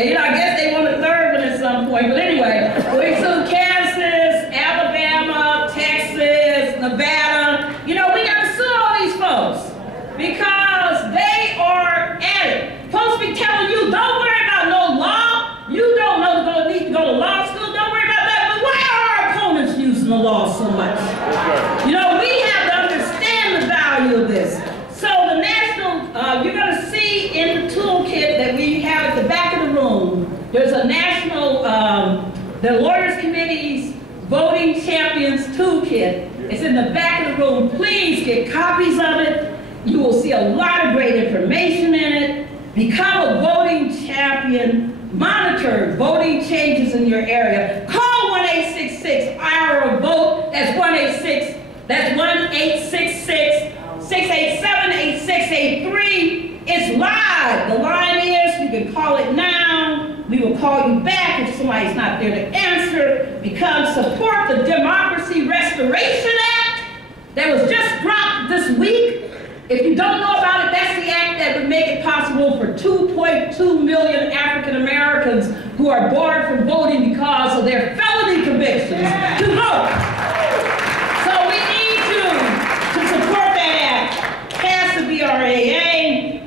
And you know, I guess they want a third one at some point. But anyway, we sued Kansas, Alabama, Texas, Nevada. You know, we got to sue all these folks because they are at it. Folks be telling you, don't worry about no law. You don't know need to go to law school. Don't worry about that. But why are our opponents using the law so much? You know, we have to understand the value of this. So the national, you're going to see in the toolkit that we have at the back of the room, there's a national, the Lawyers Committee's Voting Champions Toolkit. It's in the back of the room. Please get copies of it. You will see a lot of great information in it. Become a voting champion. Monitor voting changes in your area. Call 1-866-IRA-VOTE. That's 1-866. That's 1-866-687-8683. It's live. The line is, you can call it now. We will call you back if somebody's not there to answer. Support the Democracy Restoration Act that was just dropped this week. If you don't know about it, that's the act that would make it possible for 2.2 million African Americans who are barred from voting because of their felony convictions to vote. So we need to support that act. Pass the VRAA.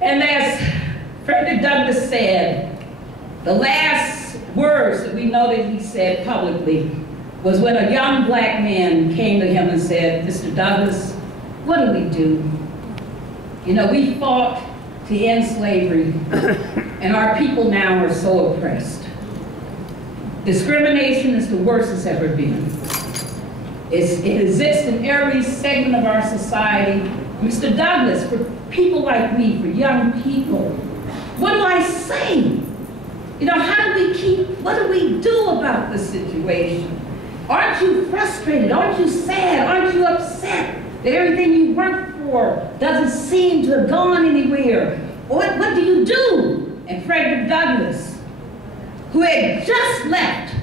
And as Frederick Douglass said, the last words that we know that he said publicly was when a young black man came to him and said, Mr. Douglass, what do we do? You know, we fought to end slavery, and our people now are so oppressed. Discrimination is the worst it's ever been. It exists in every segment of our society. Mr. Douglass, for people like me, for young people, what do I say? You know, what do we do about this situation? Aren't you frustrated? Aren't you sad? Aren't you upset that everything you worked for doesn't seem to have gone anywhere? What do you do? And Frederick Douglass, who had just left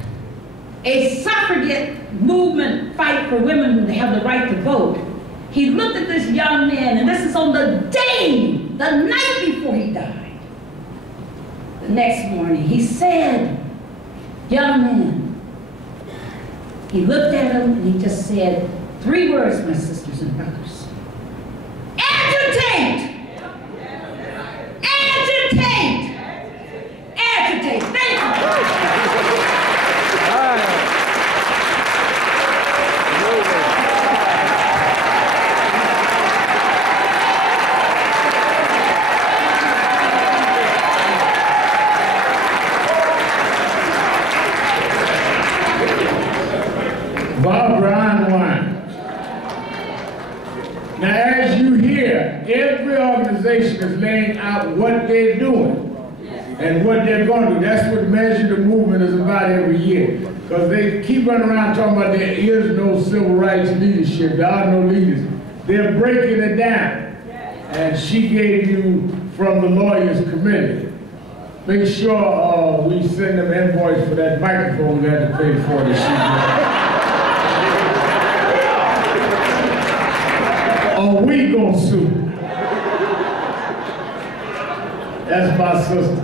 a suffragette movement fight for women to have the right to vote, he looked at this young man, and this is on the night before he died. The next morning, he said, young man, he looked at him and he just said 3 words, my sisters and brothers. Agitate! Agitate! Agitate! Thank you! Every organization is laying out what they're doing and what they're going to do. That's what Measure the Movement is about every year. Because they keep running around talking about there is no civil rights leadership, there are no leaders. They're breaking it down. And she gave you from the Lawyers Committee. Make sure we send them invoice for that microphone we had to pay for this year. Or we gonna sue. That's my sister.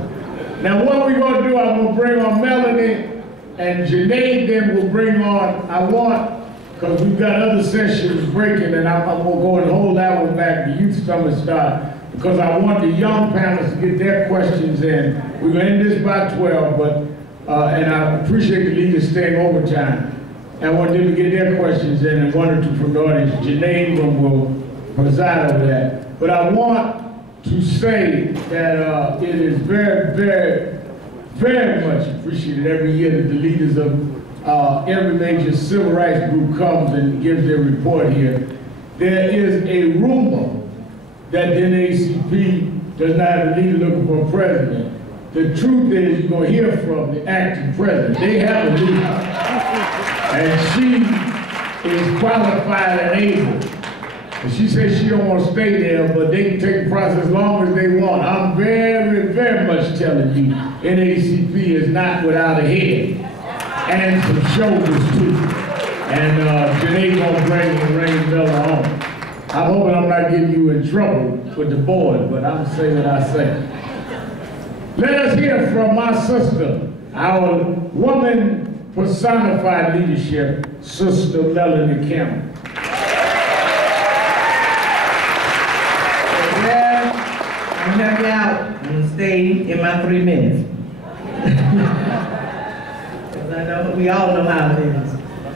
Now what we gonna do, I'm gonna bring on Melanie and Janae, then we'll bring on, because we've got other sessions breaking, and I'm gonna go and hold that one back, the youth summit start, because I want the young panelists to get their questions in. We're gonna end this by 12, but, and I appreciate the leaders staying overtime. And I want them to get their questions in, and 1 or 2 from the audience. Janae will preside over that. But I want to say that it is very, very, very much appreciated every year that the leaders of every major civil rights group comes and gives their report here. There is a rumor that the NAACP does not have a leader looking for a president. The truth is, you're going to hear from the acting president. They have a leader. And she is qualified and able. And she says she don't want to stay there, but they can take the process as long as they want. I'm very, very much telling you, NAACP is not without a head and some shoulders too. And Janae gonna bring Rain Miller home. I'm hoping I'm not getting you in trouble with the board, but I'm saying what I say. Let us hear from my sister, our woman personified leadership, Sister Melanie Campbell. I'm gonna help you out. I'm gonna stay in my 3 minutes. Because I know we all know how it is.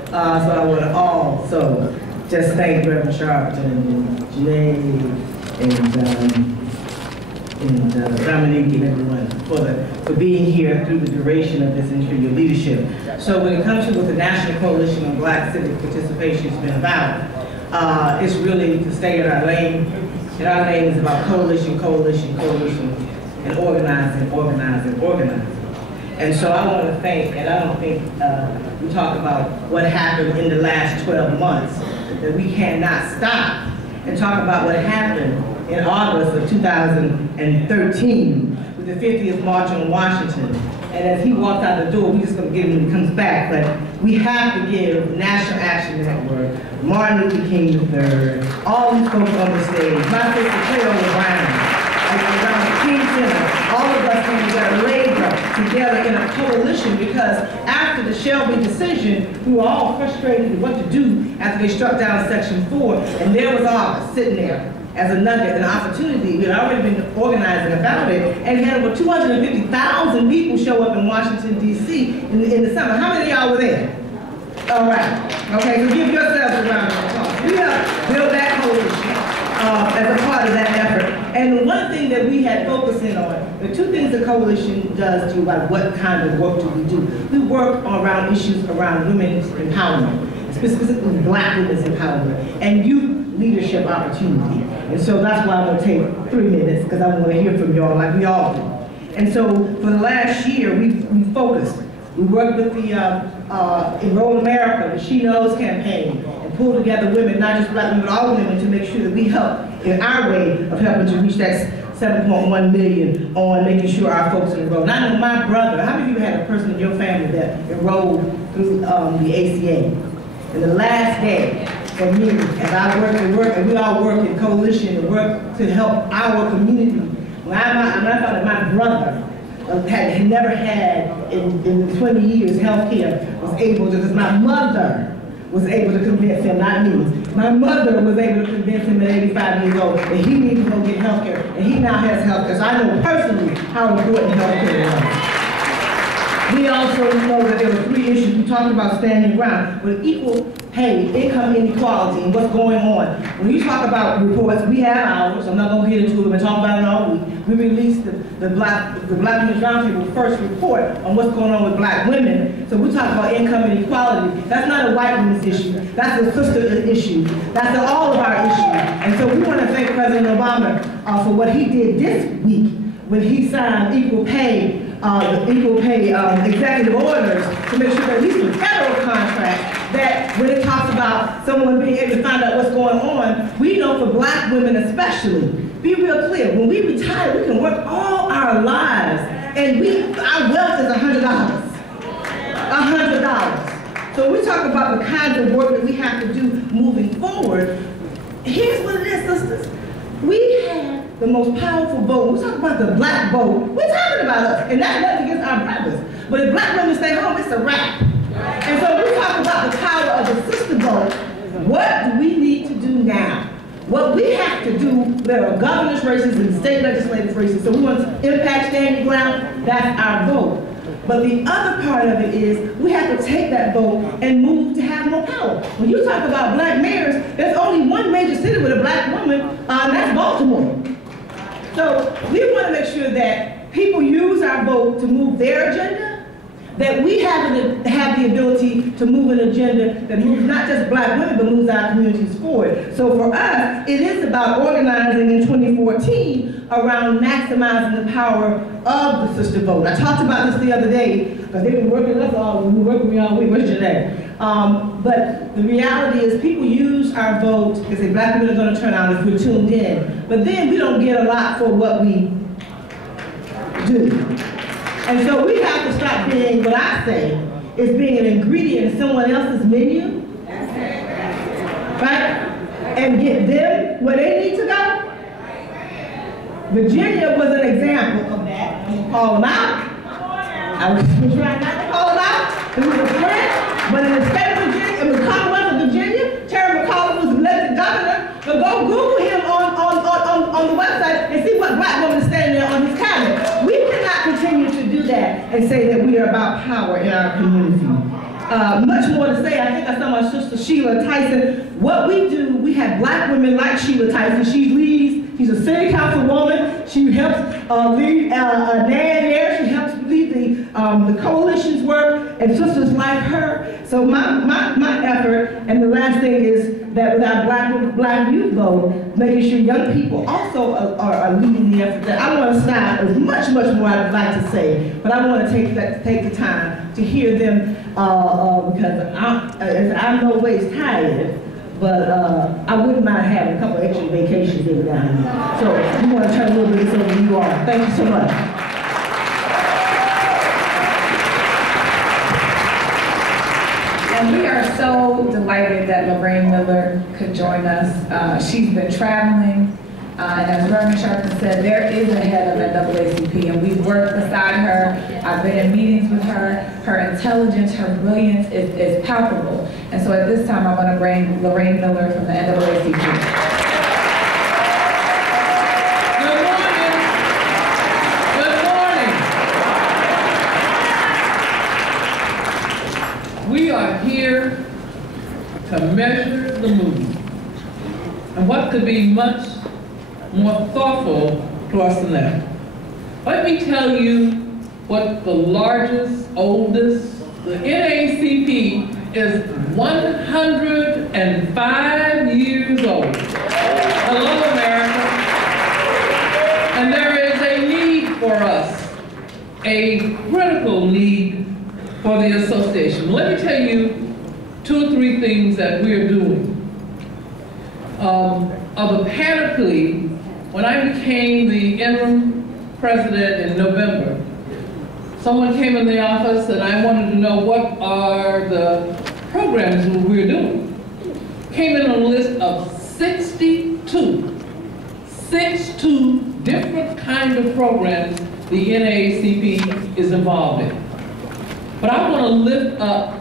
So I want to also just thank Reverend Sharpton and Janae and Dominique and everyone for being here through the duration of this and for your leadership. So when it comes to what the National Coalition on Black Civic Participation has been about, it's really to stay in our lane. And our name is about coalition, coalition, coalition, and organizing, organizing, organizing. And so I want to thank, and I don't think we talk about what happened in the last 12 months, that we cannot stop and talk about what happened in August of 2013 with the 50th March on Washington. And as he walked out the door, we're just going to give him when he comes back, but we have to give National Action Network, Martin Luther King III, all these folks on the stage, my sister Cleo Brown, around the King Center, all of us came together, labor together in a coalition, because after the Shelby decision, we were all frustrated with what to do after they struck down Section 4, and there was ours sitting there as a nugget, an opportunity. We had already been organizing about it, and had over 250,000 people show up in Washington, D.C. in the summer. How many of y'all were there? All right. Okay, so give yourselves a round of applause. We have built that coalition as a part of that effort. And one thing that we had focused in on, the two things the coalition does do about what kind of work do. We work around issues around women's empowerment, specifically Black women's empowerment, and youth leadership opportunity. And so that's why I'm going to take 3 minutes, because I want to hear from y'all like we all do. And so for the last year, we focused. We worked with the Enroll America, the She Knows campaign, and pulled together women, not just Black women, but all women, to make sure that we help in our way of helping to reach that 7.1 million on making sure our folks enroll. And I know my brother, how many of you had a person in your family that enrolled through the ACA? And the last day, for me, as I work and we all work in coalition and work to help our community. When I found that my brother had never had in the 20 years health care, was able to, because my mother was able to convince him, not me. My mother was able to convince him at 85 years old that he needed to go get health care, and he now has health care. So I know personally how important health care is. We also know that there were 3 issues. We talked about standing ground with equal pay, income inequality, and what's going on. When you talk about reports, we have ours. I'm not going to get into them and talk about it all week. We released the Black Women's Roundtable first report on what's going on with Black women. So we talk about income inequality. That's not a white woman's issue. That's a sister issue. That's all of our issues. And so we want to thank President Obama for what he did this week when he signed equal pay executive orders to make sure that at least in federal contracts, that when it talks about someone being able to find out what's going on, we know for Black women especially, be real clear, when we retire, we can work all our lives, and our wealth is $100. $100. So when we talk about the kinds of work that we have to do moving forward, here's what it is, sisters. We have the most powerful vote. We talk about the Black vote. We're talking about us, and that's nothing against our brothers. But if Black women stay home, it's a wrap. And so we talk about the power of the sister vote. What do we need to do now? What we have to do, there are governor's races and state legislative races, so we want to impact standing ground, that's our vote. But the other part of it is we have to take that vote and move to have more power. When you talk about Black mayors, there's only one major city with a Black woman, and that's Baltimore. So we want to make sure that people use our vote to move their agenda, that we have the ability to move an agenda that moves not just Black women, but moves our communities forward. So for us, it is about organizing in 2014 around maximizing the power of the sister vote. I talked about this the other day, because they've been working us all, we've been working me all week, where's Janae? But the reality is people use our vote, because the Black women are going to turn out if we're tuned in, but then we don't get a lot for what we do. And so we have to stop being, what I say, is being an ingredient in someone else's menu, right? And get them where they need to go. Virginia was an example of that. to call him out. I was trying not to call him out. He was a friend, but in the state of Virginia, in the Commonwealth of Virginia, Terry McAuliffe was elected governor. But go Google him on the website and see what black woman is standing there on his cabinet. We cannot continue to do that and say that we are about power in our community. Much more to say. I think I saw my sister Sheila Tyson. What we do, we have black women like Sheila Tyson. She's a city councilwoman. She helps lead NAN there. She helps lead the coalition's work and sisters like her. So my effort, and the last thing is that with our black youth vote, making sure young people also are leading the effort. That I want to stop. There's much more I'd like to say, but I want to take the time to hear them because I'm no ways tired. But I wouldn't mind having a couple extra vacations every now and then. So we want to turn a little bit of this over to you all. Thank you so much. And we are so delighted that Lorraine Miller could join us. She's been traveling, and as Vernon Sharpton said, there is a head of NAACP, and we've worked beside her. I've been in meetings with her. Her intelligence, her brilliance is palpable. And so at this time, I want to bring Lorraine Miller from the NAACP. We are here to measure the movement. And what could be much more thoughtful to us than that? Let me tell you what the largest, oldest, the NAACP is 105 years old. Hello, America. And there is a need for us, a critical need for the association. Let me tell you 2 or 3 things that we're doing. Of the panoply, when I became the interim president in November, someone came in the office and I wanted to know what are the programs we're doing. Came in a list of 62 different kind of programs the NAACP is involved in. But I want to lift up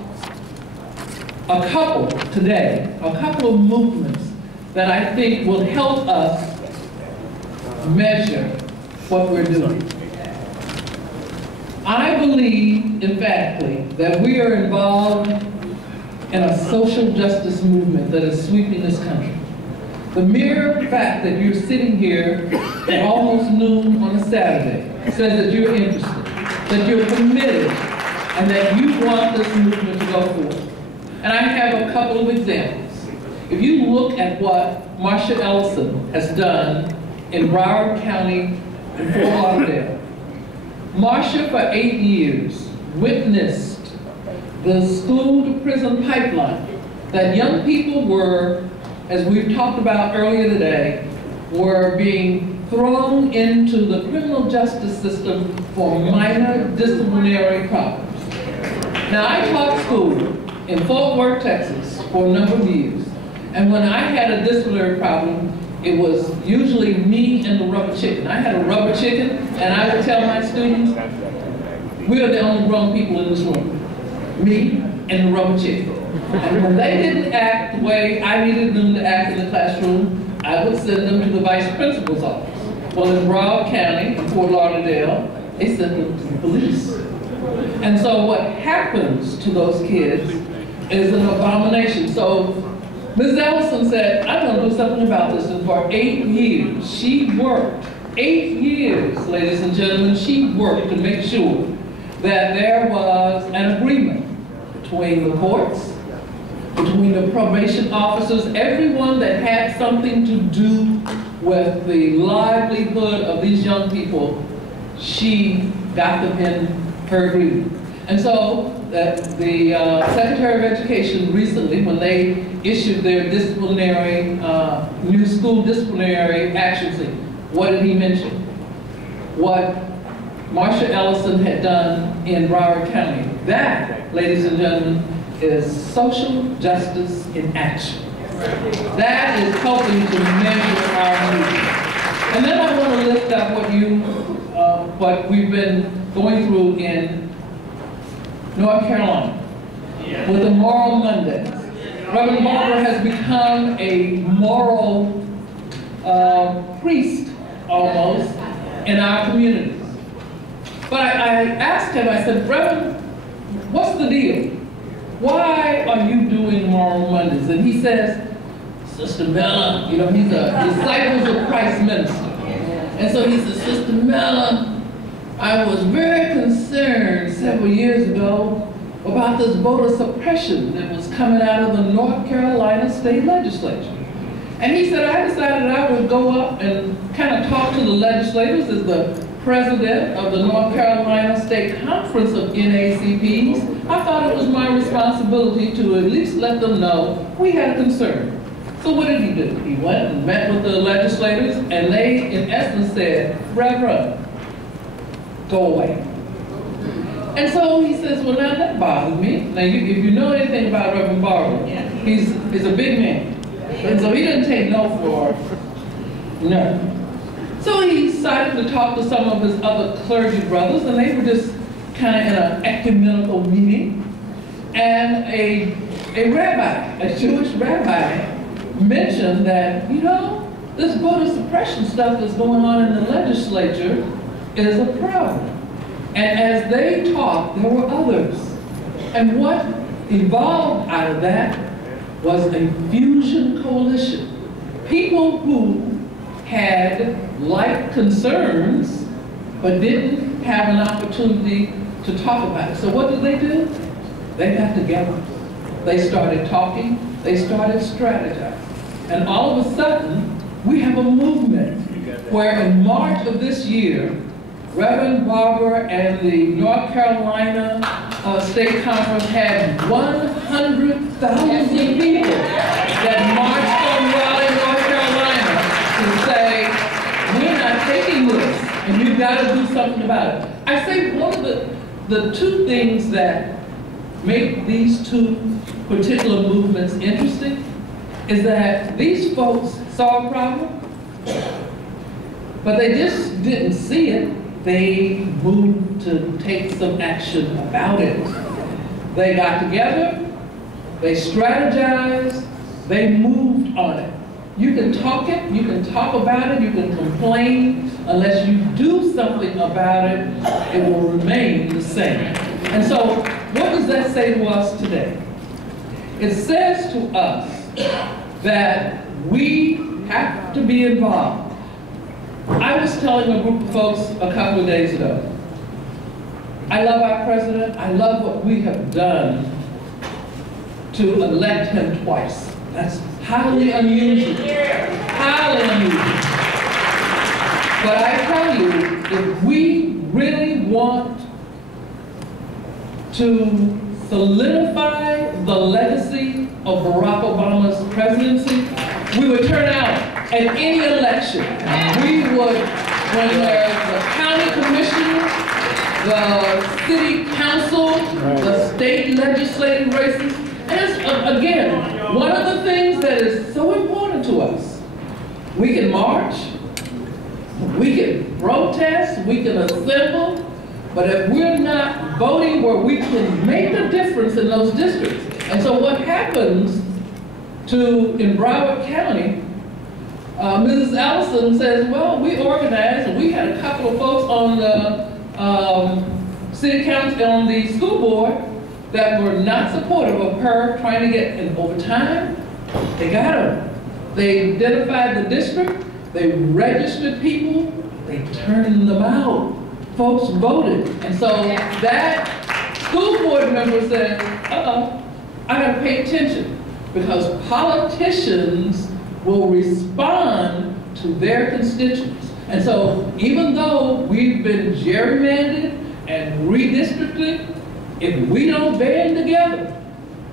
a couple today, a couple of movements that I think will help us measure what we're doing. I believe, emphatically, that we are involved in a social justice movement that is sweeping this country. The mere fact that you're sitting here at almost noon on a Saturday says that you're interested, that you're committed, and that you want this movement to go forward. And I have a couple of examples. If you look at what Marsha Ellison has done in Broward County and Fort Lauderdale, Marsha for 8 years witnessed the school-to-prison pipeline that young people were, as we've talked about earlier today, were being thrown into the criminal justice system for minor disciplinary problems. Now, I taught school in Fort Worth, Texas for a number of years, and when I had a disciplinary problem, it was usually me and the rubber chicken. I had a rubber chicken, and I would tell my students, we are the only grown people in this room. Me and the rubber chicken. And when they didn't act the way I needed them to act in the classroom, I would send them to the vice principal's office. Well, in Broward County, in Fort Lauderdale, they sent them to the police. And so what happens to those kids is an abomination. So Ms. Ellison said, I'm going to do something about this. And for 8 years, she worked. 8 years, ladies and gentlemen, she worked to make sure that there was an agreement between the courts, between the probation officers, everyone that had something to do with the livelihood of these young people, she got them in her agreement. And so the Secretary of Education recently, when they issued their disciplinary, new school disciplinary action scene, what did he mention? What Marsha Ellison had done in Broward County. That, ladies and gentlemen, is social justice in action. That is helping to measure our movement. And then I want to lift up what you what we've been going through in North Carolina with the Moral Mondays. Reverend Barber has become a moral priest, almost, in our communities. But I asked him, I said, Reverend, what's the deal? Why are you doing Moral Mondays? And he says, Sister Mella, you know, he's a Disciples of Christ minister. And so he said, Sister Mella, I was very concerned several years ago about this voter suppression that was coming out of the North Carolina state legislature. And he said, I decided I would go up and kind of talk to the legislators as the president of the North Carolina State Conference of NAACPs. I thought it was my responsibility to at least let them know we had a concern. So what did he do? He went and met with the legislators, and they, in essence, said, Reverend, go away. And so he says, well, now that bothers me. Now, if you know anything about Reverend Barber, he's a big man. And so he didn't take no for no. So he decided to talk to some of his other clergy brothers, and they were just kind of in an ecumenical meeting. And a rabbi, a Jewish rabbi, mentioned that, you know, this voter suppression stuff that's going on in the legislature is a problem. And as they talked, there were others. And what evolved out of that was a fusion coalition. People who had like concerns, but didn't have an opportunity to talk about it. So what did? They got together. They started talking, they started strategizing. And all of a sudden, we have a movement where in March of this year, Reverend Barber and the North Carolina State Conference had 100,000 people that marched from Raleigh, North Carolina to say, we're not taking this, and you've got to do something about it. I say one of the two things that make these two particular movements interesting is that these folks saw a problem, but they just didn't see it. They moved to take some action about it. They got together, they strategized, they moved on it. You can talk it, you can talk about it, you can complain. Unless you do something about it, it will remain the same. And so, what does that say to us today? It says to us that we have to be involved. I was telling a group of folks a couple of days ago, I love our president. I love what we have done to elect him twice. That's highly unusual. Highly unusual. But I tell you, if we really want to solidify the legacy of Barack Obama's presidency, we would turn out at any election. We would, when there's the county commissioner, the city council, the state legislative races, and again, one of the things that is so important to us, we can march, we can protest, we can assemble, but if we're not voting where we can make a difference in those districts. And so what happens in Broward County, Mrs. Allison says, well, we organized and we had a couple of folks on the city council, on the school board that were not supportive of her trying to get, and over time, they got her. They identified the district, they registered people, they turned them out. Folks voted. And so that school board member said, I gotta pay attention, because politicians will respond to their constituents. And so even though we've been gerrymandered and redistricted, if we don't band together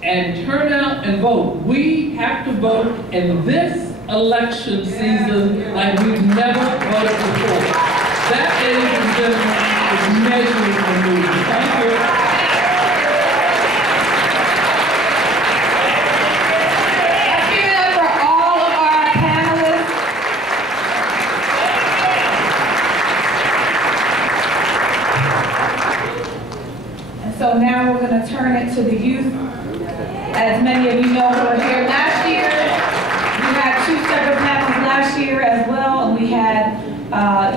and turn out and vote, we have to vote in this election season like we've never voted before. That, ladies and gentlemen, is measuring the movement. Thank you. so now we're going to turn it to the youth. As many of you know who were here last year, we had 2 separate panels last year as well, and we had,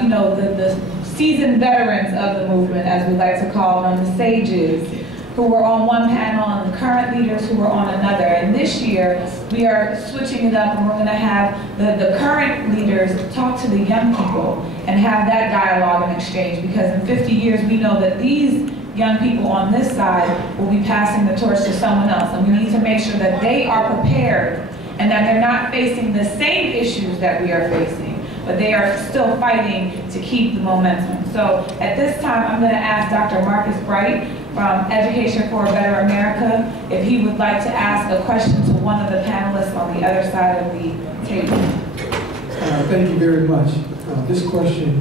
you know, the seasoned veterans of the movement, as we like to call them, the sages, who were on one panel, and the current leaders who were on another. And this year, we are switching it up, and we're going to have the current leaders talk to the young people and have that dialogue and exchange, because in 50 years, we know that these young people on this side will be passing the torch to someone else, and we need to make sure that they are prepared and that they're not facing the same issues that we are facing, but they are still fighting to keep the momentum. So at this time, I'm going to ask Dr. Marcus Bright from Education for a Better America if he would like to ask a question to one of the panelists on the other side of the table. Thank you very much. This question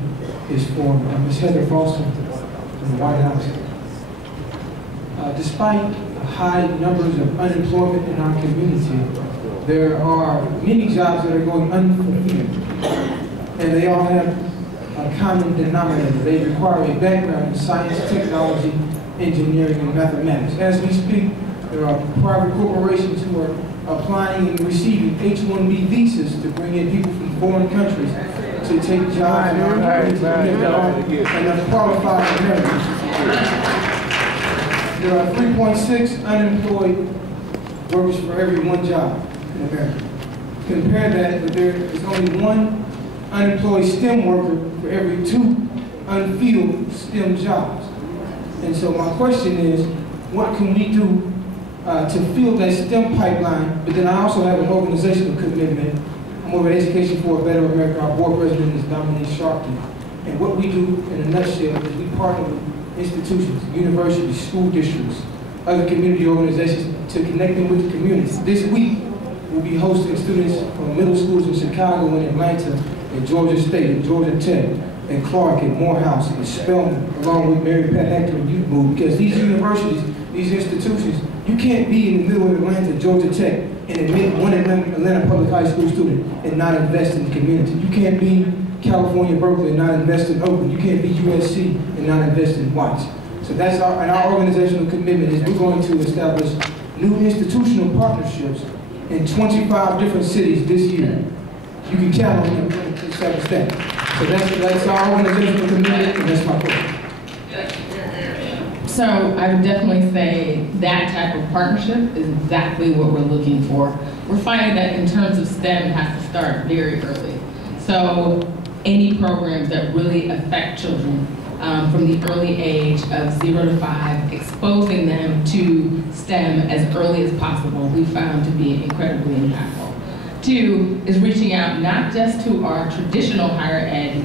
is for Ms. Heather Foster from the White House. Despite high numbers of unemployment in our community, there are many jobs that are going unfulfilled, and they all have a common denominator. They require a background in science, technology, engineering, and mathematics. As we speak, there are private corporations who are applying and receiving H-1B visas to bring in people from foreign countries to take jobs in our community and qualified Americans. There are 3.6 unemployed workers for every 1 job in America. Compare that with there is only 1 unemployed STEM worker for every 2 unfilled STEM jobs. And so my question is, what can we do to fill that STEM pipeline? But then I also have an organizational commitment. I'm over at Education for a Better America. Our board president is Dominique Sharkey. And what we do in a nutshell is we partner with institutions, universities, school districts, other community organizations to connect them with the communities. This week, we'll be hosting students from middle schools in Chicago and Atlanta, at Georgia State, at Georgia Tech, at Clark, at Morehouse, at Spelman, along with Mary Pat Hector and Youth Move, because these universities, these institutions, you can't be in the middle of Atlanta, Georgia Tech, and admit one Atlanta public high school student and not invest in the community. You can't be California, Berkeley, and not invest in Oakland. You can't be USC and not invest in whites. So that's our organizational commitment is we're going to establish new institutional partnerships in 25 different cities this year. You can count on them to establish that. So that's our organizational commitment, and that's my question. So I would definitely say that type of partnership is exactly what we're looking for. We're finding that in terms of STEM, it has to start very early. So any programs that really affect children from the early age of 0 to 5, exposing them to STEM as early as possible, we found to be incredibly impactful. 2 is reaching out not just to our traditional higher ed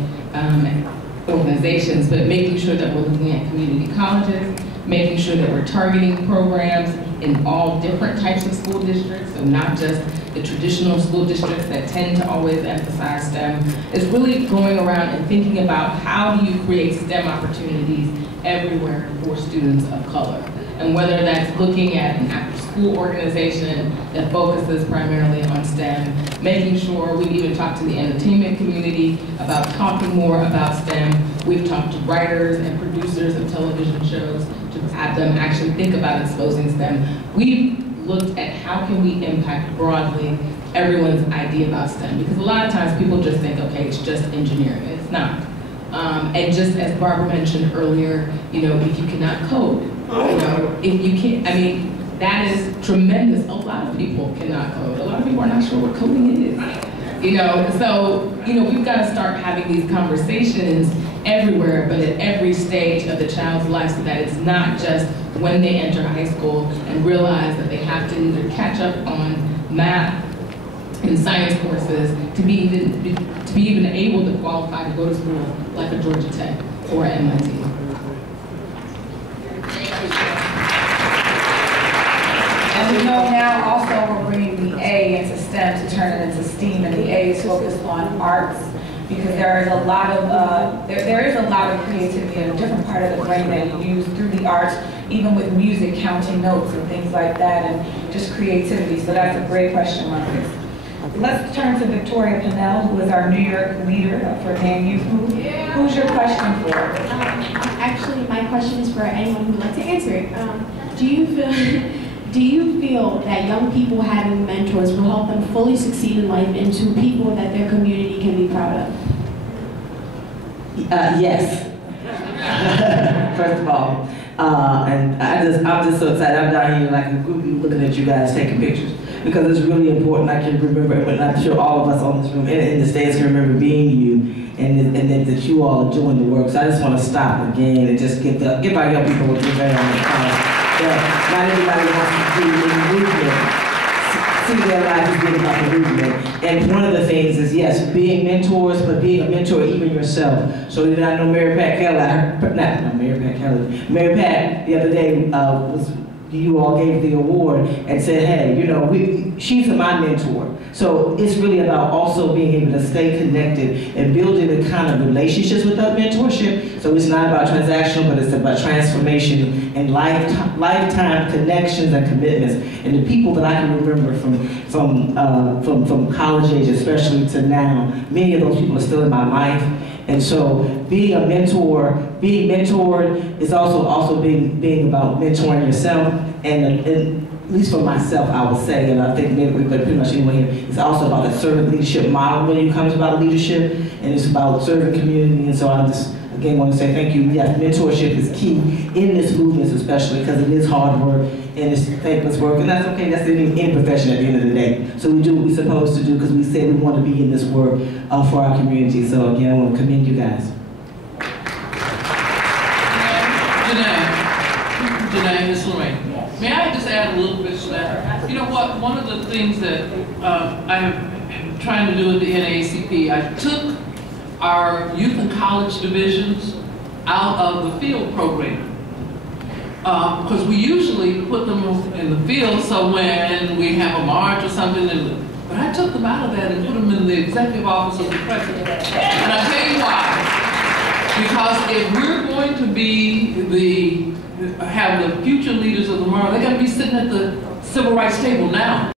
organizations, but making sure that we're looking at community colleges, making sure that we're targeting programs in all different types of school districts, so not just the traditional school districts that tend to always emphasize STEM. It's really going around and thinking about how do you create STEM opportunities everywhere for students of color. And whether that's looking at an after-school organization that focuses primarily on STEM, making sure we've even talked to the entertainment community about talking more about STEM. We've talked to writers and producers of television shows to have them actually think about exposing STEM. We've looked at how can we impact broadly everyone's idea about STEM, because a lot of times people just think, okay, it's just engineering. It's not. And just as Barbara mentioned earlier, you know, if you cannot code, you know, if you can't, I mean, that is tremendous. A lot of people cannot code. A lot of people are not sure what coding is. You know, so, you know, we've got to start having these conversations everywhere, but at every stage of the child's life, so that it's not just when they enter high school and realize that they have to either catch up on math and science courses to be even able to qualify to go to school like a Georgia Tech or MIT. And we know now also we're bringing the A into STEM to turn it into STEAM, and the A is focused on arts, because there is a lot of there is a lot of creativity in a different part of the brain that you use through the arts, even with music, counting notes and things like that, and just creativity. So that's a great question, Marcus. Let's turn to Victoria Pinnell, who is our New York leader for Man Youth Move. Who's your question for? Actually, my question is for anyone who would like to answer it. Do you feel that young people having mentors will help them fully succeed in life into people that their community can be proud of? Yes. First of all, and I'm just so excited. I'm down here like a group looking at you guys taking pictures because it's really important. I can remember, and I'm sure all of us on this room and in the States can remember being you, and that you all are doing the work. So I just want to stop again and just give our young people what they're very on the cause. Not everybody wants to do the movement. See their life as being about the movement. And one of the things is, yes, being mentors, but being a mentor even yourself. So even I know Mary Pat Kelly, Mary Pat the other day you all gave the award and said, hey, you know, she's my mentor. So it's really about also being able to stay connected and building the kind of relationships with that mentorship. So it's not about transactional, but it's about transformation and lifetime connections and commitments. And the people that I can remember from college age especially to now, many of those people are still in my life. And so being a mentor, being mentored is also being about mentoring yourself. And at least for myself, I would say, and I think maybe pretty much anyone here, it's also about the servant leadership model when it comes about leadership, and it's about serving community. And so I just, again, want to say thank you. Yes, mentorship is key in this movement, especially because it is hard work and it's thankless work, and that's okay. That's any profession at the end of the day. So we do what we're supposed to do because we say we want to be in this work for our community. So again, I want to commend you guys. Janae, Ms. Lorraine. May I just add a little bit to that? You know what, one of the things that I am trying to do at the NAACP, I took our youth and college divisions out of the field program. Because we usually put them in the field, so when we have a march or something, but I took them out of that and put them in the executive office of the president. And I'll tell you why. Because if we're going to be have the future leaders of tomorrow, they're going to be sitting at the civil rights table now.